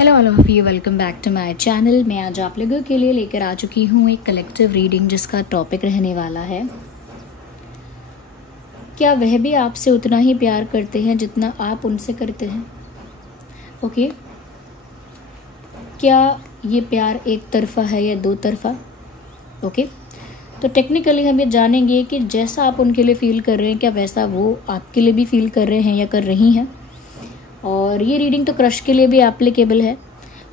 Hello all of you, welcome back to my channel. मैं आज आप लोगों के लिए लेकर आ चुकी हूँ एक कलेक्टिव रीडिंग जिसका टॉपिक रहने वाला है, क्या वह भी आपसे उतना ही प्यार करते हैं जितना आप उनसे करते हैं। ओके, क्या ये प्यार एक तरफा है या दो तरफा। ओके, तो टेक्निकली हम ये जानेंगे कि जैसा आप उनके लिए फील कर रहे हैं, क्या वैसा वो आपके लिए भी फील कर रहे हैं या कर रही हैं। और ये रीडिंग तो क्रश के लिए भी एप्लीकेबल है,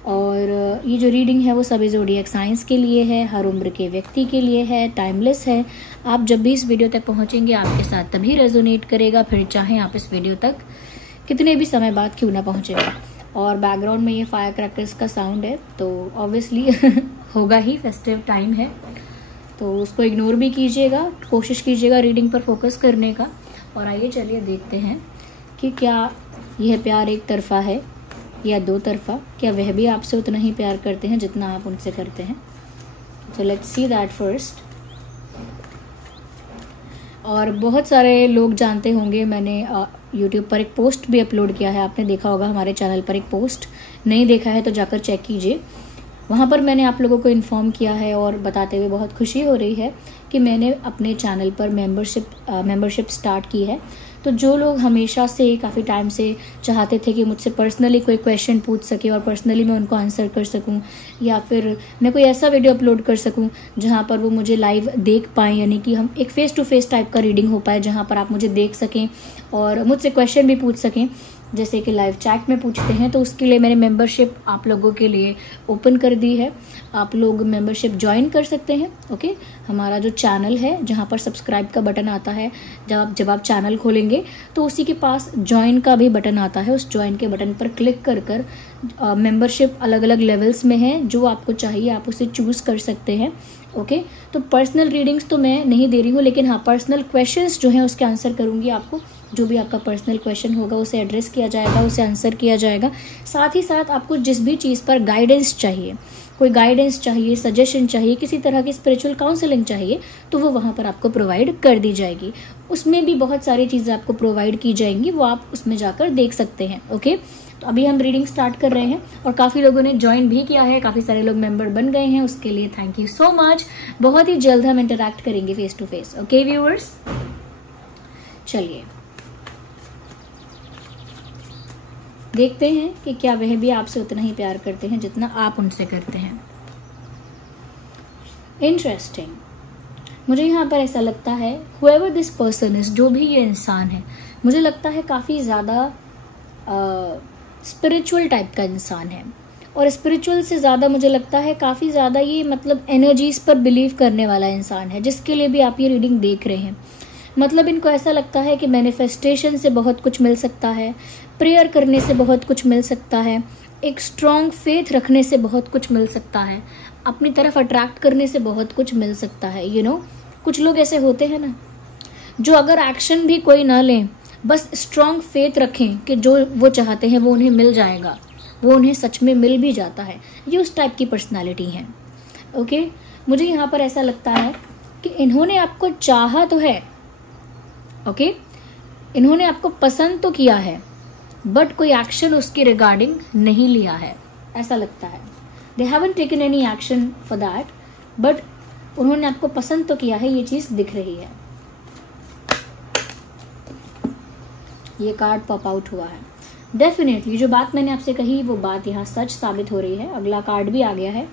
और ये जो रीडिंग है वो सभी ज़ोडिएक साइंस के लिए है, हर उम्र के व्यक्ति के लिए है, टाइमलेस है। आप जब भी इस वीडियो तक पहुंचेंगे आपके साथ तभी रेजोनेट करेगा, फिर चाहे आप इस वीडियो तक कितने भी समय बाद क्यों ना पहुंचेगा। और बैकग्राउंड में ये फायर क्रैकर्स का साउंड है, तो ऑब्वियसली होगा ही, फेस्टिव टाइम है, तो उसको इग्नोर भी कीजिएगा, कोशिश कीजिएगा रीडिंग पर फोकस करने का। और आइए चलिए देखते हैं कि क्या यह प्यार एक तरफा है या दो तरफा, क्या वह भी आपसे उतना ही प्यार करते हैं जितना आप उनसे करते हैं। So let's see that first. और बहुत सारे लोग जानते होंगे, मैंने यूट्यूब पर एक पोस्ट भी अपलोड किया है, आपने देखा होगा हमारे चैनल पर एक पोस्ट, नहीं देखा है तो जाकर चेक कीजिए। वहाँ पर मैंने आप लोगों को इन्फॉर्म किया है और बताते हुए बहुत खुशी हो रही है कि मैंने अपने चैनल पर मेंबरशिप स्टार्ट की है। तो जो लोग हमेशा से काफ़ी टाइम से चाहते थे कि मुझसे पर्सनली कोई क्वेश्चन पूछ सके और पर्सनली मैं उनको आंसर कर सकूं, या फिर मैं कोई ऐसा वीडियो अपलोड कर सकूं जहां पर वो मुझे लाइव देख पाएँ, यानी कि हम एक फेस टू फेस टाइप का रीडिंग हो पाए जहां पर आप मुझे देख सकें और मुझसे क्वेश्चन भी पूछ सकें जैसे कि लाइव चैट में पूछते हैं। तो उसके लिए मैंने मेंबरशिप आप लोगों के लिए ओपन कर दी है, आप लोग मेंबरशिप ज्वाइन कर सकते हैं। ओके, हमारा जो चैनल है जहां पर सब्सक्राइब का बटन आता है, जब आप चैनल खोलेंगे तो उसी के पास ज्वाइन का भी बटन आता है, उस ज्वाइन के बटन पर क्लिक कर मेंबरशिप अलग अलग लेवल्स में है, जो आपको चाहिए आप उसे चूज़ कर सकते हैं। ओके, तो पर्सनल रीडिंग्स तो मैं नहीं दे रही हूँ, लेकिन हाँ पर्सनल क्वेश्चंस जो हैं उसके आंसर करूँगी। आपको जो भी आपका पर्सनल क्वेश्चन होगा उसे एड्रेस किया जाएगा, उसे आंसर किया जाएगा। साथ ही साथ आपको जिस भी चीज़ पर गाइडेंस चाहिए, कोई गाइडेंस चाहिए, सजेशन चाहिए, किसी तरह की स्पिरिचुअल काउंसलिंग चाहिए, तो वो वहाँ पर आपको प्रोवाइड कर दी जाएगी। उसमें भी बहुत सारी चीज़ें आपको प्रोवाइड की जाएंगी, वो आप उसमें जाकर देख सकते हैं। ओके, तो अभी हम रीडिंग स्टार्ट कर रहे हैं और काफ़ी लोगों ने ज्वाइन भी किया है, काफ़ी सारे लोग मेंबर बन गए हैं, उसके लिए थैंक यू सो मच। बहुत ही जल्द हम इंटरैक्ट करेंगे face to face. Okay viewers, चलिए देखते हैं कि क्या वह भी आपसे उतना ही प्यार करते हैं जितना आप उनसे करते हैं। इंटरेस्टिंग, मुझे यहाँ पर ऐसा लगता है whoever this person is, जो भी ये इंसान है, मुझे लगता है काफ़ी ज़्यादा स्पिरिचुअल टाइप का इंसान है। और स्पिरिचुअल से ज़्यादा मुझे लगता है काफ़ी ज़्यादा ये मतलब एनर्जीज पर बिलीव करने वाला इंसान है, जिसके लिए भी आप ये रीडिंग देख रहे हैं। मतलब इनको ऐसा लगता है कि मैनिफेस्टेशन से बहुत कुछ मिल सकता है, प्रेयर करने से बहुत कुछ मिल सकता है, एक स्ट्रॉन्ग फेथ रखने से बहुत कुछ मिल सकता है, अपनी तरफ अट्रैक्ट करने से बहुत कुछ मिल सकता है। यू नो, कुछ लोग ऐसे होते हैं ना, जो अगर एक्शन भी कोई ना लें, बस स्ट्रॉन्ग फेथ रखें कि जो वो चाहते हैं वो उन्हें मिल जाएगा, वो उन्हें सच में मिल भी जाता है। ये उस टाइप की पर्सनालिटी है। ओके, मुझे यहाँ पर ऐसा लगता है कि इन्होंने आपको चाहा तो है, ओके, इन्होंने आपको पसंद तो किया है, बट कोई एक्शन उसकी रिगार्डिंग नहीं लिया है, ऐसा लगता है। They haven't taken any action for that, but उन्होंने आपको पसंद तो किया है, ये चीज़ दिख रही है। ये कार्ड पॉप आउट हुआ है। डेफिनेटली जो बात मैंने आपसे कही वो बात यहाँ सच साबित हो रही है। अगला कार्ड भी आ गया है।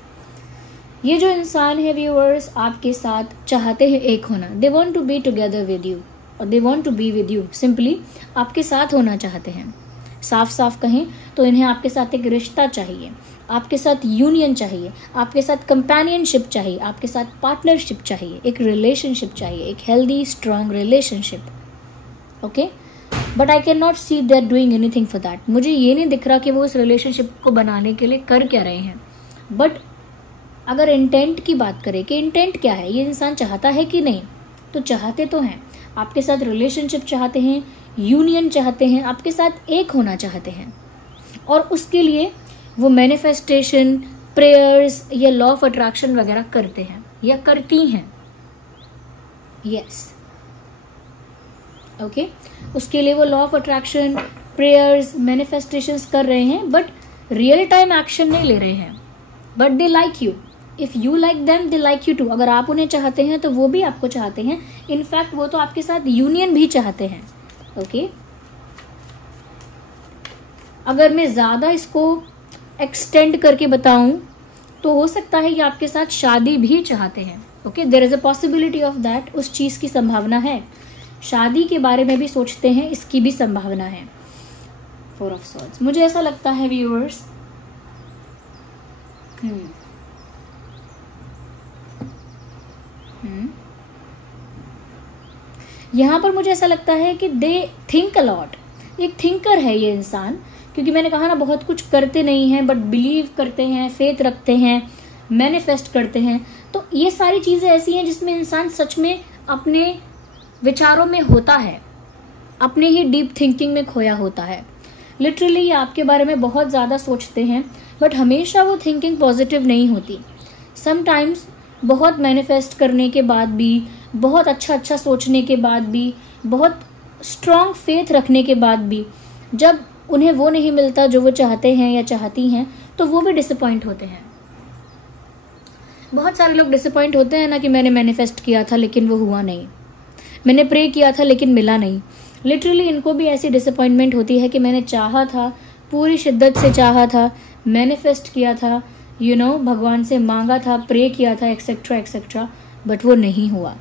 ये जो इंसान है व्यूअर्स, आपके साथ चाहते हैं एक होना, they want to be together with you, और they want to be with you, simply आपके साथ होना चाहते हैं। साफ साफ कहें तो इन्हें आपके साथ एक रिश्ता चाहिए, आपके साथ यूनियन चाहिए, आपके साथ कंपेनियनशिप चाहिए, आपके साथ पार्टनरशिप चाहिए, एक रिलेशनशिप चाहिए, एक healthy strong relationship. Okay, but I can not see that doing anything for that. मुझे ये नहीं दिख रहा कि वो उस रिलेशनशिप को बनाने के लिए कर क्या रहे हैं। बट अगर इंटेंट की बात करें कि इंटेंट क्या है, ये इंसान चाहता है कि नहीं, तो चाहते तो हैं, आपके साथ रिलेशनशिप चाहते हैं, यूनियन चाहते हैं, आपके साथ एक होना चाहते हैं। और उसके लिए वो मैनिफेस्टेशन, प्रेयर्स या लॉ ऑफ अट्रैक्शन वगैरह करते हैं या करती हैं। यस, ओके, उसके लिए वो law of attraction, prayers, manifestations कर रहे हैं, बट रियल टाइम एक्शन नहीं ले रहे हैं, but they like you. If you like them they like you too. अगर आप उन्हें चाहते हैं तो वो भी आपको चाहते हैं। इनफैक्ट वो तो आपके साथ यूनियन भी चाहते हैं। ओके, अगर मैं ज्यादा इसको एक्सटेंड करके बताऊं तो हो सकता है ये आपके साथ शादी भी चाहते हैं। Okay, there is a possibility of that. उस चीज की संभावना है। शादी के बारे में भी सोचते हैं, इसकी भी संभावना है। 4 ऑफ सॉर्ड्स, मुझे ऐसा लगता है व्यूअर्स, यहां पर मुझे ऐसा लगता है कि दे थिंक अ लॉट। एक थिंकर है ये इंसान, क्योंकि मैंने कहा ना बहुत कुछ करते नहीं हैं बट बिलीव करते हैं, फेथ रखते हैं, मैनिफेस्ट करते हैं। तो ये सारी चीजें ऐसी हैं जिसमें इंसान सच में अपने विचारों में होता है, अपने ही डीप थिंकिंग में खोया होता है। लिटरली ये आपके बारे में बहुत ज़्यादा सोचते हैं, बट हमेशा वो थिंकिंग पॉजिटिव नहीं होती। समटाइम्स बहुत मैनिफेस्ट करने के बाद भी, बहुत अच्छा सोचने के बाद भी, बहुत स्ट्रॉन्ग फेथ रखने के बाद भी, जब उन्हें वो नहीं मिलता जो वो चाहते हैं या चाहती हैं, तो वो भी डिसअपॉइंट होते हैं। बहुत सारे लोग डिसअपॉइंट होते हैं ना कि मैंने मैनिफेस्ट किया था लेकिन वो हुआ नहीं, मैंने प्रे किया था लेकिन मिला नहीं। लिटरली इनको भी ऐसी डिसअपॉइंटमेंट होती है कि मैंने चाहा था, पूरी शिद्दत से चाहा था, मैनिफेस्ट किया था, भगवान से मांगा था, प्रे किया था, एक्सेट्रा एक्सेट्रा, बट वो नहीं हुआ।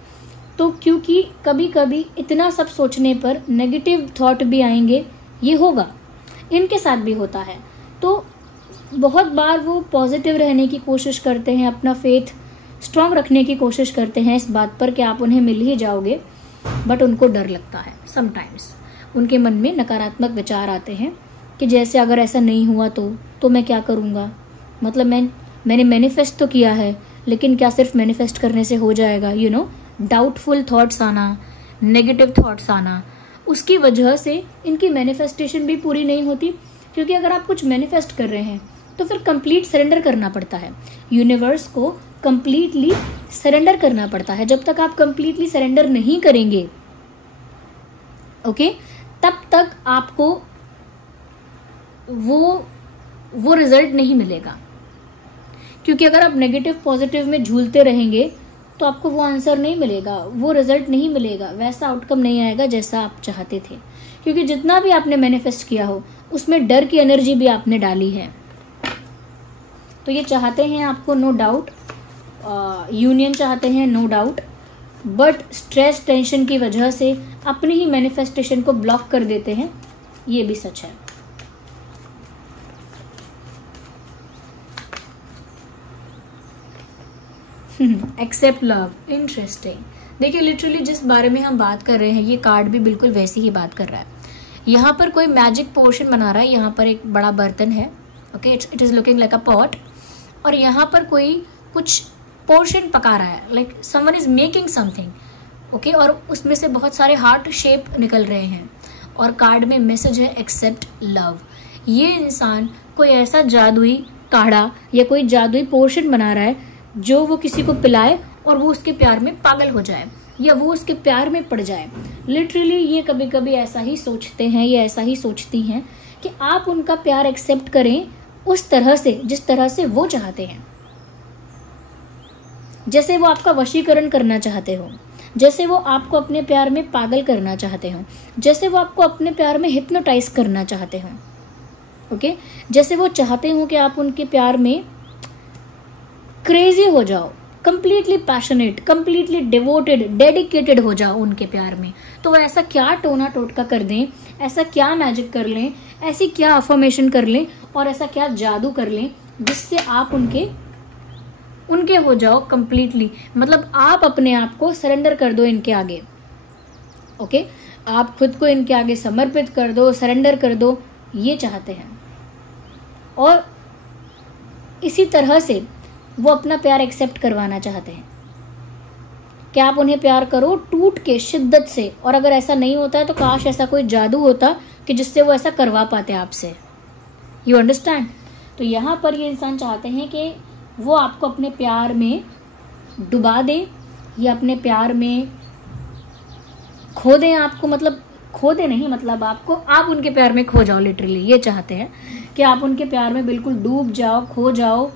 तो क्योंकि कभी कभी इतना सब सोचने पर नेगेटिव थॉट भी आएंगे, ये होगा, इनके साथ भी होता है। तो बहुत बार वो पॉजिटिव रहने की कोशिश करते हैं, अपना फेथ स्ट्रांग रखने की कोशिश करते हैं इस बात पर कि आप उन्हें मिल ही जाओगे, बट उनको डर लगता है। समटाइम्स उनके मन में नकारात्मक विचार आते हैं कि जैसे अगर ऐसा नहीं हुआ तो मैं क्या करूँगा, मतलब मैंने मैनिफेस्ट तो किया है लेकिन क्या सिर्फ मैनिफेस्ट करने से हो जाएगा। डाउटफुल थॉट्स आना, नेगेटिव थॉट्स आना, उसकी वजह से इनकी मैनिफेस्टेशन भी पूरी नहीं होती। क्योंकि अगर आप कुछ मैनिफेस्ट कर रहे हैं तो फिर कंप्लीट सरेंडर करना पड़ता है, यूनिवर्स को कंप्लीटली सरेंडर करना पड़ता है। जब तक आप कंप्लीटली सरेंडर नहीं करेंगे, ओके, तब तक आपको वो रिजल्ट नहीं मिलेगा। क्योंकि अगर आप नेगेटिव पॉजिटिव में झूलते रहेंगे तो आपको वो आंसर नहीं मिलेगा, वो रिजल्ट नहीं मिलेगा, वैसा आउटकम नहीं आएगा जैसा आप चाहते थे। क्योंकि जितना भी आपने मैनिफेस्ट किया हो उसमें डर की एनर्जी भी आपने डाली है। तो ये चाहते हैं आपको, नो डाउट, यूनियन चाहते हैं, no doubt, but stress tension की वजह से अपनी ही मैनिफेस्टेशन को ब्लॉक कर देते हैं, ये भी सच है। Except love, interesting. देखिए लिटरली जिस बारे में हम बात कर रहे हैं ये कार्ड भी बिल्कुल वैसी ही बात कर रहा है। यहाँ पर कोई मैजिक पोर्शन बना रहा है, यहाँ पर एक बड़ा बर्तन है, okay, it is looking like a pot, और यहाँ पर कोई कुछ पोर्शन पका रहा है, like someone is making something, okay, और उसमें से बहुत सारे हार्ट शेप निकल रहे हैं और कार्ड में मैसेज है एक्सेप्ट लव। ये इंसान कोई ऐसा जादुई काढ़ा या कोई जादुई पोर्शन बना रहा है जो वो किसी को पिलाए और वो उसके प्यार में पागल हो जाए या वो उसके प्यार में पड़ जाए। लिटरली ये कभी कभी ऐसा ही सोचते हैं, ये ऐसा ही सोचती हैं कि आप उनका प्यार एक्सेप्ट करें उस तरह से जिस तरह से वो चाहते हैं। जैसे वो आपका वशीकरण करना चाहते हो, जैसे वो आपको अपने प्यार में पागल करना चाहते हो, जैसे वो आपको अपने प्यार में हिप्नोटाइज करना चाहते हो, ओके, जैसे वो चाहते हो कि आप उनके प्यार में क्रेजी हो जाओ, completely passionate, completely devoted, dedicated हो जाओ उनके प्यार में। तो वो ऐसा क्या टोना टोटका कर दें, ऐसा क्या मैजिक कर लें, ऐसी क्या अफर्मेशन कर लें और ऐसा क्या जादू कर लें जिससे आप उनके हो जाओ कंप्लीटली। मतलब आप अपने आप को सरेंडर कर दो इनके आगे, ओके, आप खुद को इनके आगे समर्पित कर दो, सरेंडर कर दो, ये चाहते हैं। और इसी तरह से वो अपना प्यार एक्सेप्ट करवाना चाहते हैं कि आप उन्हें प्यार करो टूट के, शिद्दत से। और अगर ऐसा नहीं होता है तो काश ऐसा कोई जादू होता कि जिससे वो ऐसा करवा पाते आपसे। You understand? तो यहाँ पर ये इंसान चाहते हैं कि वो आपको अपने प्यार में डुबा दे या अपने प्यार में खो दें आपको, मतलब खो दे नहीं, मतलब आप उनके प्यार में खो जाओ, लिटरली ये चाहते हैं। कि आप उनके प्यार में बिल्कुल डूब जाओ, खो जाओ,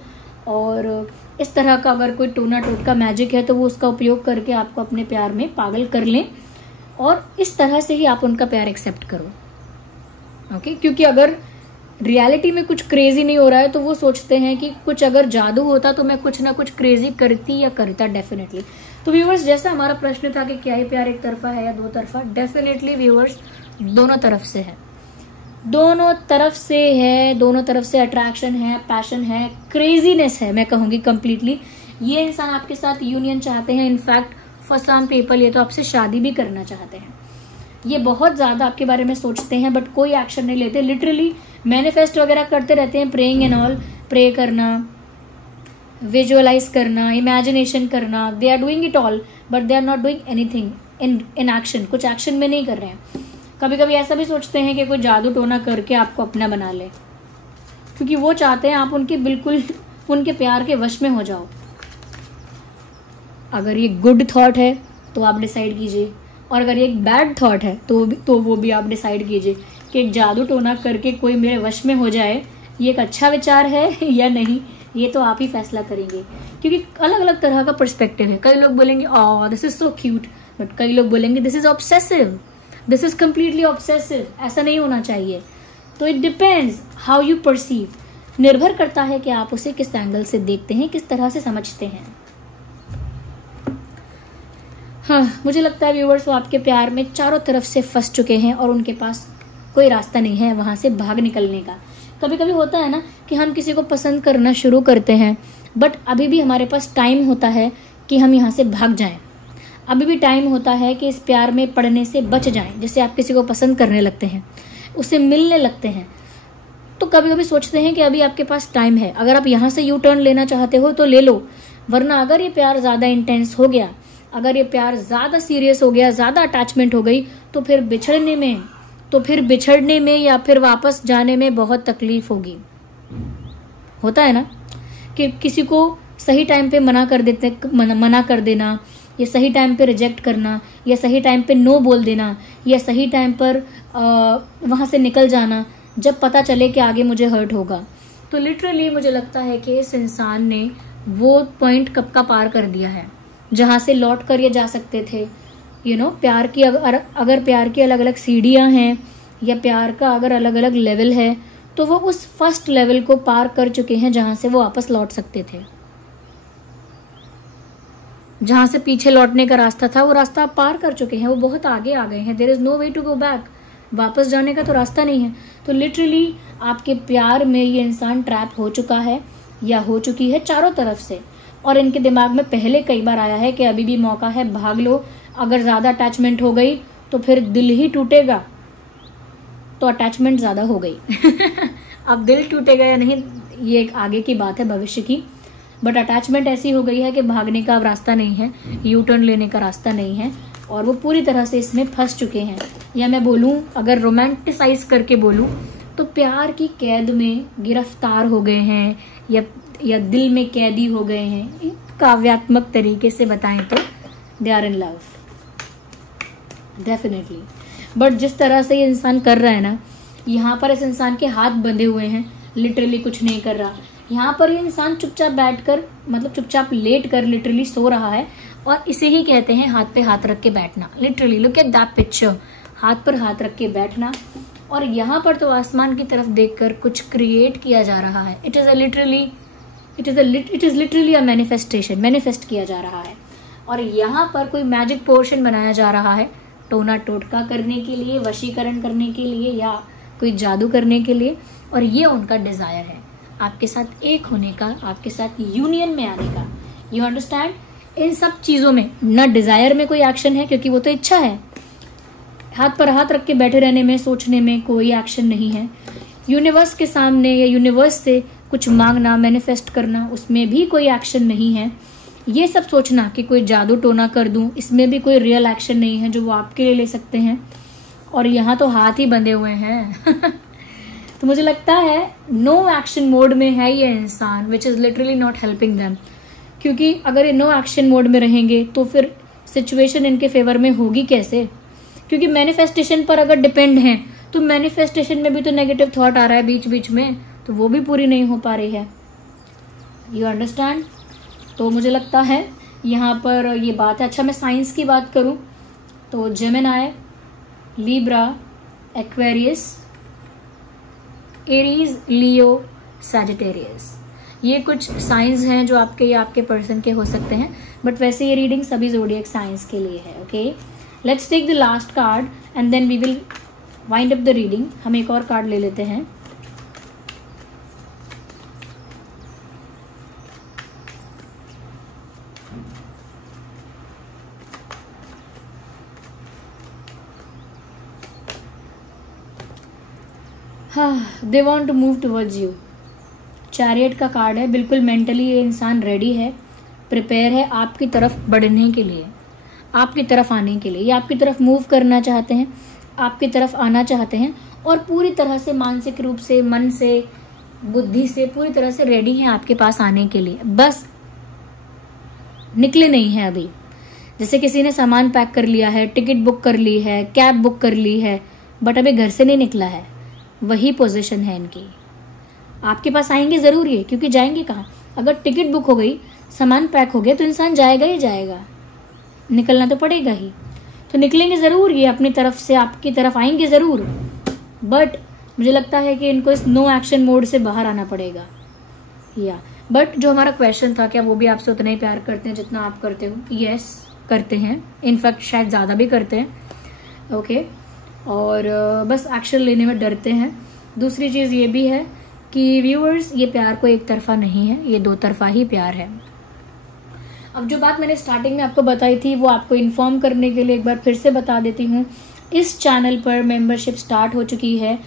और इस तरह का अगर कोई टोना टोटका मैजिक है तो वो उसका उपयोग करके आपको अपने प्यार में पागल कर लें, और इस तरह से ही आप उनका प्यार एक्सेप्ट करो। ओके, क्योंकि अगर रियलिटी में कुछ क्रेजी नहीं हो रहा है तो वो सोचते हैं कि कुछ अगर जादू होता तो मैं कुछ ना कुछ क्रेजी करती या करता डेफिनेटली। तो व्यूअर्स, जैसा हमारा प्रश्न था कि क्या ये प्यार एक तरफा है या दो तरफा, डेफिनेटली व्यूअर्स दोनों तरफ से है, दोनों तरफ से है, दोनों तरफ से अट्रैक्शन है, पैशन है, क्रेजीनेस है, मैं कहूंगी कंप्लीटली। ये इंसान आपके साथ यूनियन चाहते हैं, इनफैक्ट फॉर सम पीपल ये तो आपसे शादी भी करना चाहते हैं। ये बहुत ज्यादा आपके बारे में सोचते हैं बट कोई एक्शन नहीं लेते, लिटरली मैनिफेस्ट वगैरह करते रहते हैं, प्रेइंग एंड ऑल, प्रे करना, विजुअलाइज करना, इमेजिनेशन करना, they are doing it all but they are not doing anything in action, कुछ एक्शन में नहीं कर रहे हैं। कभी कभी ऐसा भी सोचते हैं कि कोई जादू टोना करके आपको अपना बना ले, क्योंकि वो चाहते हैं आप उनके बिल्कुल उनके प्यार के वश में हो जाओ। अगर ये गुड थॉट है तो आप डिसाइड कीजिए, और अगर ये एक बैड थॉट है तो वो भी आप डिसाइड कीजिए कि एक जादू टोना करके कोई मेरे वश में हो जाए, ये एक अच्छा विचार है या नहीं, ये तो आप ही फैसला करेंगे, क्योंकि अलग अलग तरह का पर्सपेक्टिव है। कई लोग बोलेंगे oh this is so cute, but कई लोग बोलेंगे this is obsessive, this is completely obsessive, ऐसा नहीं होना चाहिए। तो it depends how you perceive, निर्भर करता है कि आप उसे किस एंगल से देखते हैं, किस तरह से समझते हैं। हाँ, मुझे लगता है व्यूअर्स वो आपके प्यार में चारों तरफ से फंस चुके हैं और उनके पास कोई रास्ता नहीं है वहां से भाग निकलने का। कभी कभी होता है ना कि हम किसी को पसंद करना शुरू करते हैं बट अभी भी हमारे पास टाइम होता है कि हम यहाँ से भाग जाएं, अभी भी टाइम होता है कि इस प्यार में पड़ने से बच जाएं। जैसे आप किसी को पसंद करने लगते हैं, उससे मिलने लगते हैं, तो कभी कभी सोचते हैं कि अभी आपके पास टाइम है, अगर आप यहाँ से यू टर्न लेना चाहते हो तो ले लो, वरना अगर ये प्यार ज़्यादा इंटेंस हो गया, अगर ये प्यार ज़्यादा सीरियस हो गया, ज़्यादा अटैचमेंट हो गई, तो फिर बिछड़ने में या फिर वापस जाने में बहुत तकलीफ होगी। होता है ना कि किसी को सही टाइम पे मना कर देना, या सही टाइम पे रिजेक्ट करना, या सही टाइम पे नो बोल देना, या सही टाइम पर वहाँ से निकल जाना जब पता चले कि आगे मुझे हर्ट होगा। तो लिटरली मुझे लगता है कि इस इंसान ने वो पॉइंट कब का पार कर दिया है जहाँ से लौट कर ये जा सकते थे। प्यार की अगर प्यार की अलग अलग सीढ़ियाँ हैं या प्यार का अगर अलग अलग लेवल है तो वो उस फर्स्ट लेवल को पार कर चुके हैं जहाँ से वो वापस लौट सकते थे। जहाँ से पीछे लौटने का रास्ता था वो रास्ता आप पार कर चुके हैं, वो बहुत आगे आ गए हैं। There is no way to go back, वापस जाने का तो रास्ता नहीं है। तो लिटरली आपके प्यार में ये इंसान ट्रैप हो चुका है या हो चुकी है चारों तरफ से, और इनके दिमाग में पहले कई बार आया है कि अभी भी मौका है, भाग लो। अगर ज़्यादा अटैचमेंट हो गई तो फिर दिल ही टूटेगा, तो अटैचमेंट ज़्यादा हो गई अब दिल टूटेगा या नहीं ये एक आगे की बात है, भविष्य की, बट अटैचमेंट ऐसी हो गई है कि भागने का अब रास्ता नहीं है, यू टर्न लेने का रास्ता नहीं है, और वो पूरी तरह से इसमें फंस चुके हैं। या मैं बोलूँ, अगर रोमांटिसाइज करके बोलूँ तो प्यार की कैद में गिरफ्तार हो गए हैं या दिल में कैदी हो गए हैं। काव्यात्मक तरीके से बताएं तो they are in love definitely. But जिस तरह से ये इंसान कर रहा है ना, यहाँ पर इस इंसान के हाथ बंधे हुए हैं, लिटरली कुछ नहीं कर रहा। यहाँ पर ये इंसान चुपचाप बैठकर, मतलब चुपचाप लेट कर लिटरली सो रहा है, और इसे ही कहते हैं हाथ पे हाथ रख के बैठना। Literally look at that picture, हाथ पर हाथ रख के बैठना, और यहाँ पर तो आसमान की तरफ देखकर कुछ क्रिएट किया जा रहा है। It is literally a manifestation, manifest किया जा रहा है, और यहाँ पर कोई मैजिक पोर्शन बनाया जा रहा है टोना टोटका करने के लिए, वशीकरण करने के लिए, या कोई जादू करने के लिए। और ये उनका डिजायर है आपके साथ एक होने का, आपके साथ यूनियन में आने का। You understand? इन सब चीजों में न डिजायर में कोई एक्शन है, क्योंकि वो तो इच्छा है। हाथ पर हाथ रख के बैठे रहने में, सोचने में कोई एक्शन नहीं है। यूनिवर्स के सामने या यूनिवर्स से कुछ मांगना, मैनिफेस्ट करना, उसमें भी कोई एक्शन नहीं है। ये सब सोचना कि कोई जादू टोना कर दूं, इसमें भी कोई रियल एक्शन नहीं है जो वो आपके लिए ले सकते हैं। और यहाँ तो हाथ ही बंधे हुए हैं तो मुझे लगता है नो एक्शन मोड में है ये इंसान, which is literally not helping them. क्योंकि अगर ये नो एक्शन मोड में रहेंगे तो फिर सिचुएशन इनके फेवर में होगी कैसे? क्योंकि मैनिफेस्टेशन पर अगर डिपेंड हैं तो मैनिफेस्टेशन में भी तो नेगेटिव थॉट आ रहा है बीच बीच में, तो वो भी पूरी नहीं हो पा रही है। You understand? तो मुझे लगता है यहाँ पर ये बात है। अच्छा, मैं साइंस की बात करूँ तो जेमिनी, लिब्रा, एक्वेरियस, एरीज, लियो, सैजिटेरियस, ये कुछ साइंस हैं जो आपके या आपके पर्सन के हो सकते हैं, बट वैसे ये रीडिंग सभी ज़ोडिएक साइंस के लिए है। Okay, let's take the last card and then we will wind up the reading. हम एक और कार्ड ले लेते हैं। They want to move towards you. Chariot का कार्ड है। बिल्कुल मेंटली ये इंसान रेडी है, प्रिपेयर है आपकी तरफ बढ़ने के लिए, आपकी तरफ आने के लिए। ये आपकी तरफ मूव करना चाहते हैं, आपकी तरफ आना चाहते हैं और पूरी तरह से मानसिक रूप से, मन से, बुद्धि से पूरी तरह से रेडी हैं आपके पास आने के लिए। बस निकले नहीं हैं अभी। जैसे किसी ने सामान पैक कर लिया है, टिकट बुक कर ली है, कैब बुक कर ली है, बट अभी घर से नहीं निकला है। वही पोजीशन है इनकी। आपके पास आएंगे जरूर ये, क्योंकि जाएंगे कहाँ? अगर टिकट बुक हो गई, सामान पैक हो गया, तो इंसान जाएगा ही जाएगा, निकलना तो पड़ेगा ही। तो निकलेंगे जरूर ये, अपनी तरफ से आपकी तरफ आएंगे जरूर, बट मुझे लगता है कि इनको इस नो एक्शन मोड से बाहर आना पड़ेगा। या बट जो हमारा क्वेश्चन था, क्या वो भी आपसे उतना ही प्यार करते हैं जितना आप करते हो? यस, करते हैं, इनफैक्ट शायद ज़्यादा भी करते हैं। ओके, और बस एक्शन लेने में डरते हैं। दूसरी चीज़ ये भी है कि व्यूअर्स, ये प्यार को एक तरफा नहीं है, ये दो तरफा ही प्यार है। अब जो बात मैंने स्टार्टिंग में आपको बताई थी, वो आपको इन्फॉर्म करने के लिए एक बार फिर से बता देती हूँ। इस चैनल पर मेंबरशिप स्टार्ट हो चुकी है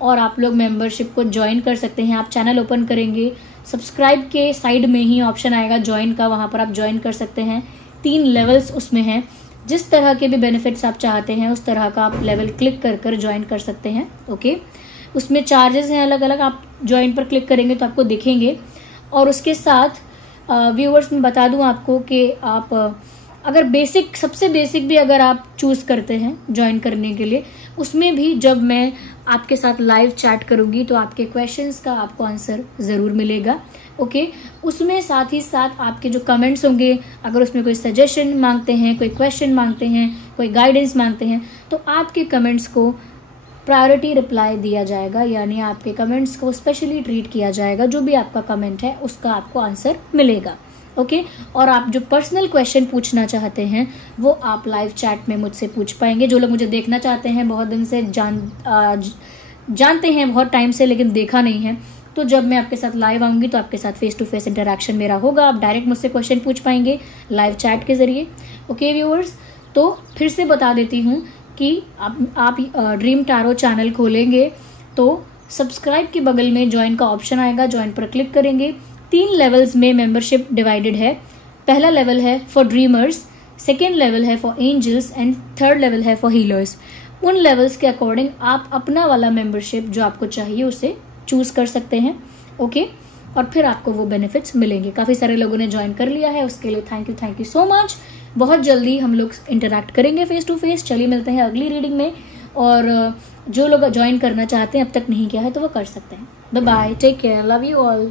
और आप लोग मेंबरशिप को ज्वाइन कर सकते हैं। आप चैनल ओपन करेंगे, सब्सक्राइब के साइड में ही ऑप्शन आएगा ज्वाइन का, वहाँ पर आप ज्वाइन कर सकते हैं। 3 लेवल्स उसमें हैं। जिस तरह के भी बेनिफिट्स आप चाहते हैं उस तरह का आप लेवल क्लिक कर कर ज्वाइन कर सकते हैं। ओके, उसमें चार्जेस हैं अलग अलग। आप ज्वाइन पर क्लिक करेंगे तो आपको दिखेंगे। और उसके साथ व्यूअर्स मैं बता दूं आपको कि आप अगर बेसिक, सबसे बेसिक भी अगर आप चूज करते हैं ज्वाइन करने के लिए, उसमें भी जब मैं आपके साथ लाइव चैट करूंगी तो आपके क्वेश्चंस का आपको आंसर जरूर मिलेगा। ओके, उसमें साथ ही साथ आपके जो कमेंट्स होंगे, अगर उसमें कोई सजेशन मांगते हैं, कोई क्वेश्चन मांगते हैं, कोई गाइडेंस मांगते हैं, तो आपके कमेंट्स को प्रायोरिटी रिप्लाई दिया जाएगा, यानी आपके कमेंट्स को स्पेशली ट्रीट किया जाएगा। जो भी आपका कमेंट है उसका आपको आंसर मिलेगा। ओके, और आप जो पर्सनल क्वेश्चन पूछना चाहते हैं वो आप लाइव चैट में मुझसे पूछ पाएंगे। जो लोग मुझे देखना चाहते हैं, बहुत दिन से जानते हैं बहुत टाइम से, लेकिन देखा नहीं है, तो जब मैं आपके साथ लाइव आऊंगी तो आपके साथ फेस टू फेस इंटरेक्शन मेरा होगा। आप डायरेक्ट मुझसे क्वेश्चन पूछ पाएंगे लाइव चैट के जरिए। ओके व्यूअर्स, तो फिर से बता देती हूँ कि आप ड्रीम टैरो चैनल खोलेंगे तो सब्सक्राइब के बगल में ज्वाइन का ऑप्शन आएगा, ज्वाइन पर क्लिक करेंगे। 3 लेवल्स में मेंबरशिप डिवाइडेड है। पहला लेवल है फॉर ड्रीमर्स, सेकेंड लेवल है for angels and third level है फॉर हीलर्स। उन लेवल्स के अकॉर्डिंग आप अपना वाला मेंबरशिप जो आपको चाहिए उसे चूज कर सकते हैं। ओके, और फिर आपको वो बेनिफिट्स मिलेंगे। काफ़ी सारे लोगों ने ज्वाइन कर लिया है, उसके लिए थैंक यू सो मच। बहुत जल्दी हम लोग इंटरैक्ट करेंगे फेस टू फेस। चलिए मिलते हैं अगली रीडिंग में, और जो लोग ज्वाइन करना चाहते हैं अब तक नहीं किया है तो वो कर सकते हैं। Bye bye, take care, love you all.